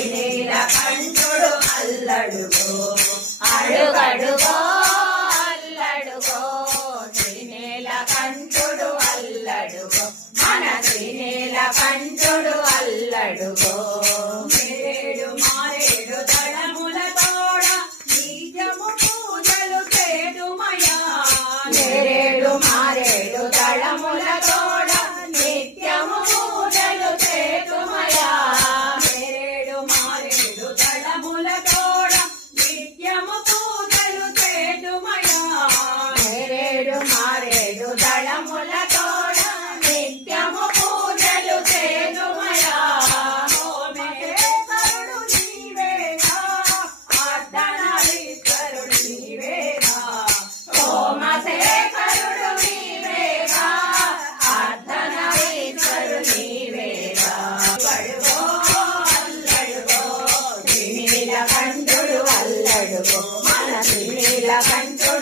శ్రీనీలకంఠుడు అల్లడుగో అడుగడుగో అల్లడుగో శ్రీనీలకంఠుడు అల్లడుగో మన శ్రీనీలకంఠుడు అల్లడుగో మేరేడు మారేడు దళములతోడ నిత్యము పూజలు చేదుమయా మేరేడు మారేడు దళములతోడ నిత్యము పూజలు చేదుమయా మేరేడు మారేడు దళములతోడ నిత్యము పూజలు చేదుమయా మేరేడు మారేడు దళములతోడ నిత్యము పూజలు చేదుమయా సోమశేఖరుడు నీవేగా అర్ధనారీశ్వరుడు నీవేగా సోమశేఖరుడు నీవేగా అర్ధనారీశ్వరుడు నీవేగా అడుగో అల్లడుగో శ్రీనీలకంఠుడు అల్లడుగో మన శ్రీనీలకంఠుడు